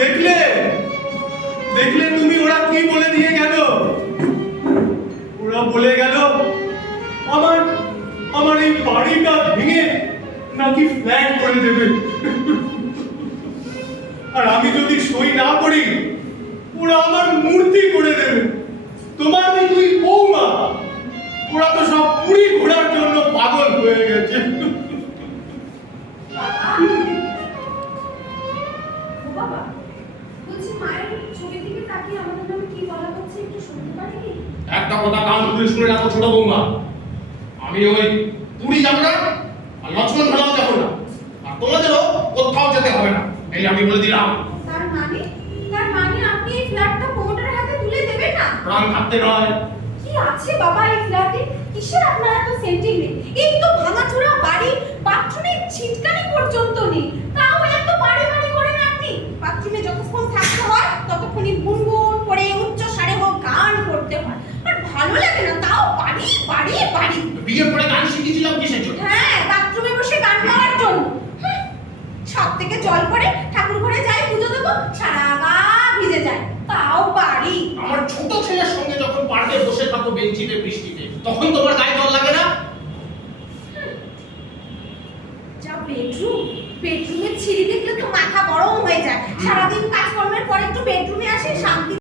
দেখলে? দেখলে তুমি ওরা কি বলে দিয়ে গেল? ওরা বলে গেল, আমার আমার এই বাড়িটা ভেঙে নাকি ফ্ল্যাট করে দেবে। আর আমি যদি সই না করি, ওরা আমার মূর্তি করে দেবে। তোমার ওই দুই বৌমা। ওরা তো সব পুরি ঘোরার জন্য পাগল হয়ে গেছে। ছবি আমাদের নামে কি বলা হচ্ছে একটু শুনতে পারি কি? একটা কথা কান খুলে শুনে রাখো ছোট বৌমা। আমি ওই পুরী যাব না আর লক্ষ্মণ মেলাও যাব না। আর তোমাদেরও কোথাও যেতে হবে না। এই আমি বলে দিলাম। তার মানে? তার মানে আপনি এই ফ্ল্যাটটা প্রমোটারের হাতে তুলে দেবেন না? প্রাণ থাকতে নয়। কি আছে বাবা এই ফ্ল্যাটে কিসের আপনার এত সেন্টিমেন্ট এই তো ভাঙাচোরা বাড়ি বাথরুমে ছিটকানি পর্যন্ত নেই। তাও এত বাড়ি বাড়ি করেন আপনি? বাথরুমে যতক্ষণ থাকতে হয় ততক্ষণই গুনগুন করে উচ্চ স্বরে হোক গান করতে হয় আর ভালো লাগে না তাও বাড়ি বাড়ি বাড়ি বিয়ে পরে গান শিখেছিলাম কিসের জন্য? হ্যাঁ বাথরুমে বসে গান গাওয়ার জন্য। হুঁ, সব থেকে জল পড়ে ঠাকুর ঘরে যাই পুজো দেবো সারা গা ভিজে যায়। তাও বাড়ি। আমার ছোট ছেলের সঙ্গে যখন পার্কে বসে থাকো বেঞ্চিতে বৃষ্টিতে তখন তোমার গায়ে জল লাগে না? যা বেডরুম বেডরুমের ছিঁড়ি দেখলে তো মাথা গরম হয়ে যায়। সারাদিন কাজকর্মের পরে একটু বেডরুমে আসে শান্তি